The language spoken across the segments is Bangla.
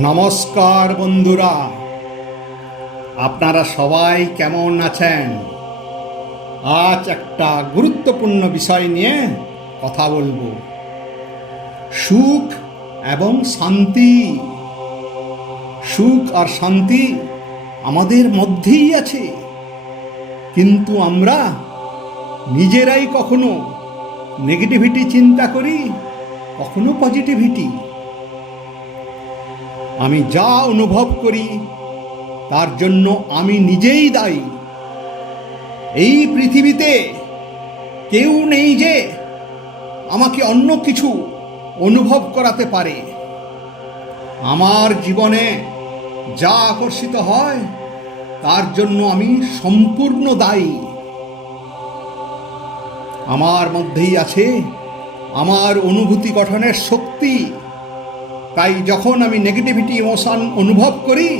নমস্কার বন্ধুরা, আপনারা সবাই কেমন আছেন? আজ একটা গুরুত্বপূর্ণ বিষয় নিয়ে কথা বলবো। সুখ এবং শান্তি। সুখ আর শান্তি আমাদের মধ্যেই আছে, কিন্তু আমরা নিজেরাই কখনো নেগেটিভিটি চিন্তা করি, কখনো পজিটিভিটি। আমি যা অনুভব করি তার জন্য আমি নিজেই দায়ী। এই পৃথিবীতে কেউ নেই যে আমাকে অন্য কিছু অনুভব করাতে পারে। আমার জীবনে যা আকর্ষিত হয় তার জন্য আমি সম্পূর্ণ দায়ী। আমার মধ্যেই আছে আমার অনুভূতি গঠনের শক্তি। তাই যখন আমি নেগেটিভিটি ইমোশন অনুভব করি,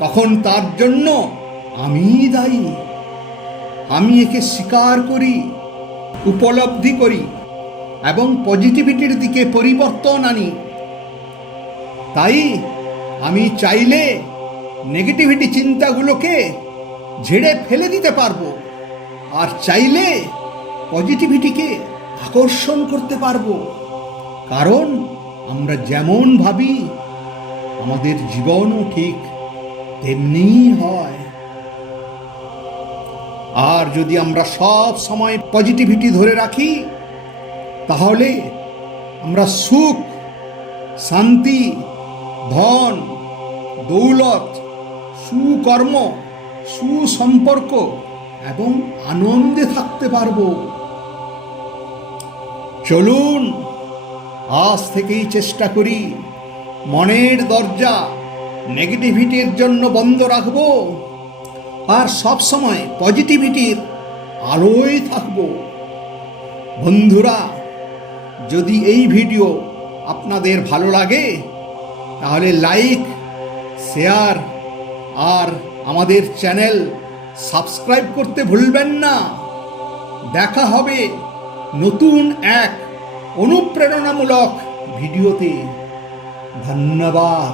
তখন তার জন্য আমিই দায়ী। আমি একে স্বীকার করি, উপলব্ধি করি এবং পজিটিভিটির দিকে পরিবর্তন আনি। তাই আমি চাইলে নেগেটিভিটি চিন্তাগুলোকে ঝেড়ে ফেলে দিতে পারবো, আর চাইলে পজিটিভিটিকে আকর্ষণ করতে পারবো। কারণ আমরা যেমন ভাবি আমাদের জীবনও ঠিক তেমনিই হয়। আর যদি আমরা সব সময় পজিটিভিটি ধরে রাখি, তাহলে আমরা সুখ, শান্তি, ধন, দৌলত, সুকর্ম, সুসম্পর্ক এবং আনন্দে থাকতে পারবো। চলুন আজ থেকেই চেষ্টা করি মনের দরজা নেগেটিভিটির জন্য বন্ধ রাখবো, আর সব সময় পজিটিভিটির আলোয় থাকব। বন্ধুরা, যদি এই ভিডিও আপনাদের ভালো লাগে তাহলে লাইক, শেয়ার আর আমাদের চ্যানেল সাবস্ক্রাইব করতে ভুলবেন না। দেখা হবে নতুন এক অনুপ্রেরণামূলক ভিডিওতে। ধন্যবাদ।